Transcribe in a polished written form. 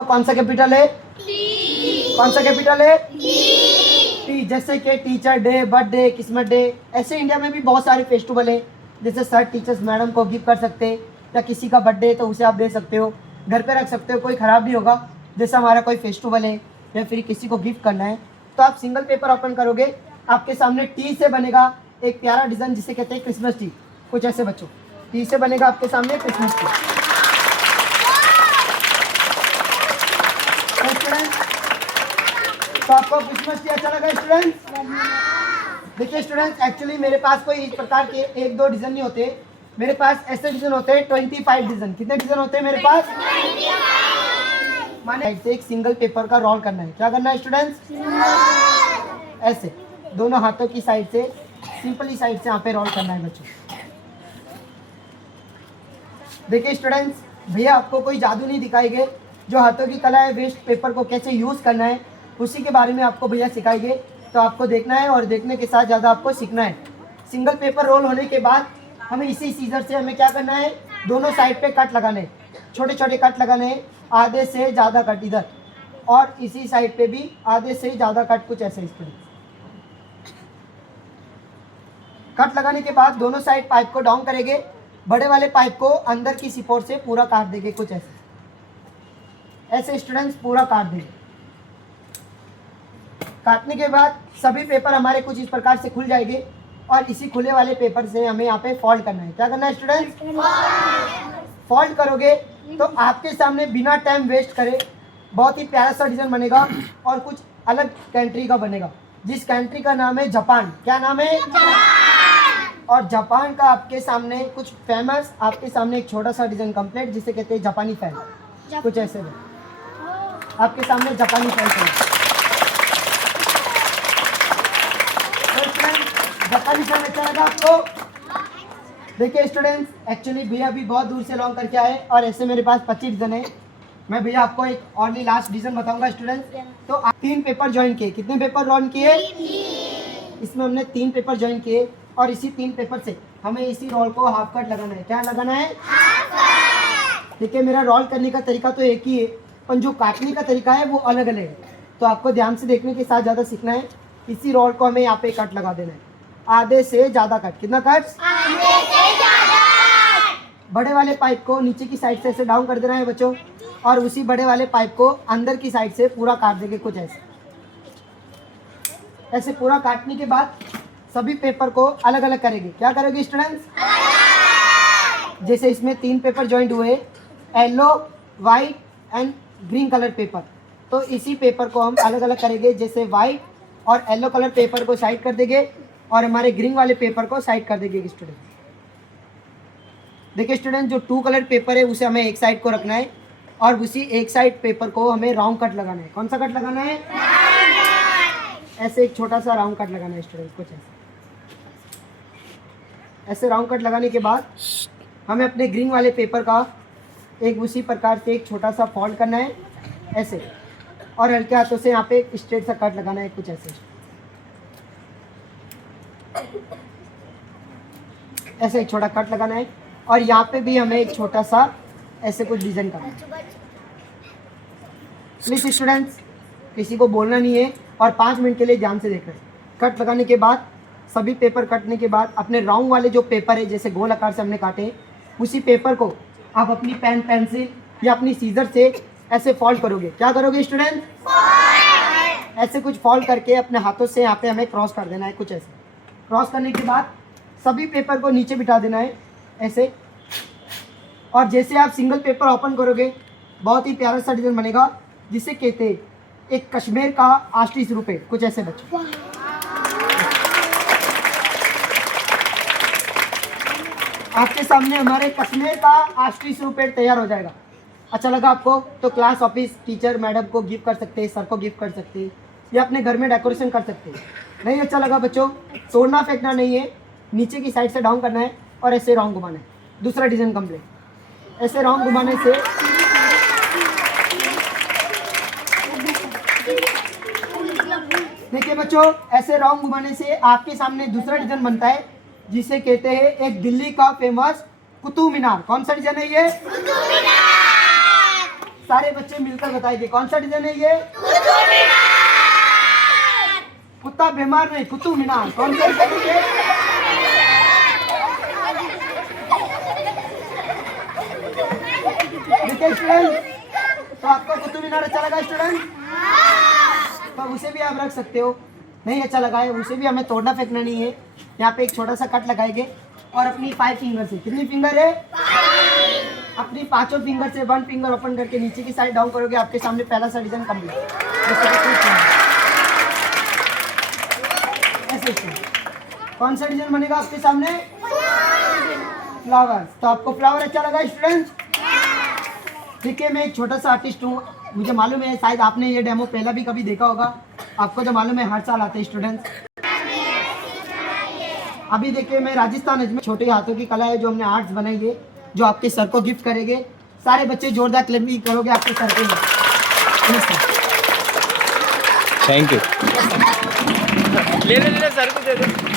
कौन सा कैपिटल है? कौन सा कैपिटल है? टी। जैसे कि टीचर डे, बर्थडे, किस्मत डे। ऐसे इंडिया में भी बहुत सारे फेस्टिवल है, जैसे सर टीचर्स मैडम को गिफ्ट कर सकते हैं, या किसी का बर्थडे है तो उसे आप दे सकते हो, घर पे रख सकते हो, कोई ख़राब नहीं होगा। जैसे हमारा कोई फेस्टिवल है या फिर किसी को गिफ्ट करना है, तो आप सिंगल पेपर ओपन करोगे, आपके सामने टी से बनेगा एक प्यारा डिज़ाइन जिसे कहते हैं क्रिसमस ट्री। कुछ ऐसे बच्चों, टी से बनेगा आपके सामने क्रिसमस ट्री। तो आपको क्रिसमस ट्री अच्छा लगा स्टूडेंट्स? देखिए स्टूडेंट्स, एक्चुअली मेरे पास कोई इस प्रकार के एक दो डिज़ाइन नहीं होते, मेरे पास ऐसे डिज़ाइन होते हैं 25 डिज़ाइन। कितने डिज़ाइन होते हैं मेरे पास? 25। माने एक सिंगल पेपर का रोल करना है। क्या करना है स्टूडेंट्स? ऐसे दोनों हाथों की साइड से, सिंपली साइड से यहाँ पे रोल करना है बच्चों। देखिए स्टूडेंट्स, भैया आपको कोई जादू नहीं दिखाएंगे, जो हाथों की कला है, वेस्ट पेपर को कैसे यूज़ करना है उसी के बारे में आपको भैया सिखाएंगे। तो आपको देखना है और देखने के साथ ज़्यादा आपको सीखना है। सिंगल पेपर रोल होने के बाद हमें इसी सीजर से हमें क्या करना है, दोनों साइड पे कट लगाने हैं, छोटे छोटे कट लगाने हैं, आधे से ज़्यादा कट इधर, और इसी साइड पे भी आधे से ज़्यादा कट, कुछ ऐसे इस पर। कट लगाने के बाद दोनों साइड पाइप को डाउन करेंगे, बड़े वाले पाइप को अंदर की सिपोर्ट से पूरा काट देंगे, कुछ ऐसे ऐसे स्टूडेंट्स पूरा काट देंगे। काटने के बाद सभी पेपर हमारे कुछ इस प्रकार से खुल जाएंगे, और इसी खुले वाले पेपर से हमें यहाँ पे फोल्ड करना है। क्या करना है स्टूडेंट्स? फोल्ड करोगे तो आपके सामने बिना टाइम वेस्ट करे बहुत ही प्यारा सा डिज़ाइन बनेगा, और कुछ अलग कंट्री का बनेगा, जिस कंट्री का नाम है जापान। क्या नाम है? और जापान का आपके सामने कुछ फेमस, आपके सामने एक छोटा सा डिज़ाइन कंप्लीट जिसे कहते हैं जापानी फैन। कुछ ऐसे में आपके सामने जापानी फैन है। जापानी फैन अच्छा लगा आपको? देखिए स्टूडेंट्स, एक्चुअली भैया अभी बहुत दूर से लॉन्ग करके आए, और ऐसे मेरे पास 25 डिज़ाइन है। मैं भैया आपको एक ओनली लास्ट डिज़ाइन बताऊंगा स्टूडेंट्स। तो 3 पेपर ज्वाइन किए। कितने पेपर ज्वाइन किए? इसमें हमने 3 पेपर ज्वाइन किए, और इसी 3 पेपर से हमें इसी रोल को हाफ कट लगाना है। क्या लगाना है? देखिए मेरा रोल करने का तरीका तो एक ही है, पर जो काटने का तरीका है वो अलग अलग है। तो आपको ध्यान से देखने के साथ ज़्यादा सीखना है। इसी रोल को हमें यहाँ पे कट लगा देना है, आधे से ज़्यादा कट। कितना कट? आधे से ज़्यादा। बड़े वाले पाइप को नीचे की साइड से ऐसे डाउन कर देना है बच्चों, और उसी बड़े वाले पाइप को अंदर की साइड से पूरा काट देंगे, कुछ ऐसे ऐसे पूरा काटने के बाद सभी पेपर को अलग अलग करेंगे। क्या करोगे स्टूडेंट्स? जैसे इसमें 3 पेपर ज्वाइंट हुए, yellow, white and green colour paper, तो इसी पेपर को हम अलग अलग करेंगे। जैसे वाइट और येलो कलर पेपर को साइड कर देंगे, और हमारे ग्रीन वाले पेपर को साइड कर देंगे स्टूडेंट। देखिए स्टूडेंट, जो 2 कलर पेपर है उसे हमें एक साइड को रखना है, और उसी एक साइड पेपर को हमें राउंड कट लगाना है। कौन सा कट लगाना है? ऐसे एक छोटा सा राउंड कट लगाना है स्टूडेंट, कुछ ऐसे राउंड कट लगाने के बाद हमें अपने ग्रीन वाले पेपर का एक उसी प्रकार से एक छोटा सा फोल्ड करना है ऐसे, और हल्के हाथों से यहाँ पे एक स्ट्रेट सा कट लगाना है, कुछ ऐसे ऐसे एक छोटा कट लगाना है, और यहाँ पे भी हमें एक छोटा सा ऐसे कुछ डिजाइन करना है। प्लीज स्टूडेंट्स, किसी को बोलना नहीं है, और 5 मिनट के लिए ध्यान से देखना है। कट लगाने के बाद सभी पेपर कटने के बाद अपने राउंड वाले जो पेपर है, जैसे गोल आकार से हमने काटे, उसी पेपर को आप अपनी पेन, पेंसिल या अपनी सीजर से ऐसे फोल्ड करोगे। क्या करोगे स्टूडेंट? ऐसे कुछ फोल्ड करके अपने हाथों से यहाँ पे हमें क्रॉस कर देना है, कुछ ऐसे। क्रॉस करने के बाद सभी पेपर को नीचे बिठा देना है ऐसे, और जैसे आप सिंगल पेपर ओपन करोगे बहुत ही प्यारा सा डिज़ाइन बनेगा, जिसे कहते हैं एक कश्मीर का आष्टी स्वरूप है, कुछ ऐसे बच्चों। आपके सामने हमारे कश्मीर का आष्टी स्वरूप तैयार हो जाएगा। अच्छा लगा आपको? तो क्लास, ऑफिस, टीचर, मैडम को गिफ्ट कर सकते हैं, सर को गिफ्ट कर सकते हैं, या अपने घर में डेकोरेशन कर सकते हैं। नहीं अच्छा लगा बच्चों? तोड़ना फेंकना नहीं है, नीचे की साइड से डाउन करना है, और ऐसे राउंड घुमाना है। दूसरा डिज़ाइन कंप्लीट। ऐसे राउंड घुमाने से देखिए बच्चों, ऐसे राउंड घुमाने से आपके सामने दूसरा डिज़ाइन बनता है, जिसे कहते हैं एक दिल्ली का फेमस कुतुब मीनार। कौन सा डिज़ाइन है ये? कुतुब मीनार। सारे बच्चे मिलकर बताएंगे कौन सा डिजाइन है ये? कुत्ता बीमार नहीं, कुतुब मीनार। कौन सा डिजाइन है ये? देखिए स्टूडेंट, तो आपको कुतुब मीनार अच्छा लगा स्टूडेंट? तो उसे भी आप रख सकते हो। नहीं अच्छा लगा है उसे भी हमें तोड़ना फेंकना नहीं है। यहाँ पे एक छोटा सा कट लगाएंगे और अपनी 5 फिंगर से, कितनी फिंगर है? अपनी 5 फिंगर से 1 फिंगर ओपन करके नीचे की साइड डाउन करोगे, आपके सामने पहला सा डिजाइन कंप्लीट। कौन सा डिजाइन बनेगा आपके सामने? फ्लावर। तो आपको फ्लावर अच्छा लगा स्टूडेंट? ठीक है, मैं एक छोटा सा आर्टिस्ट हूँ, मुझे मालूम है शायद आपने ये डेमो पहला भी कभी देखा होगा। आपको तो मालूम है हर साल आते हैं स्टूडेंट्स। अभी देखिए मैं राजस्थान में छोटे हाथों की कला है जो हमने आर्ट्स बनाई है, जो आपके सर को गिफ्ट करेंगे। सारे बच्चे जोरदार क्लैपिंग करोगे आपके सर के लिए। Thank you. ले ले सर को दे दो।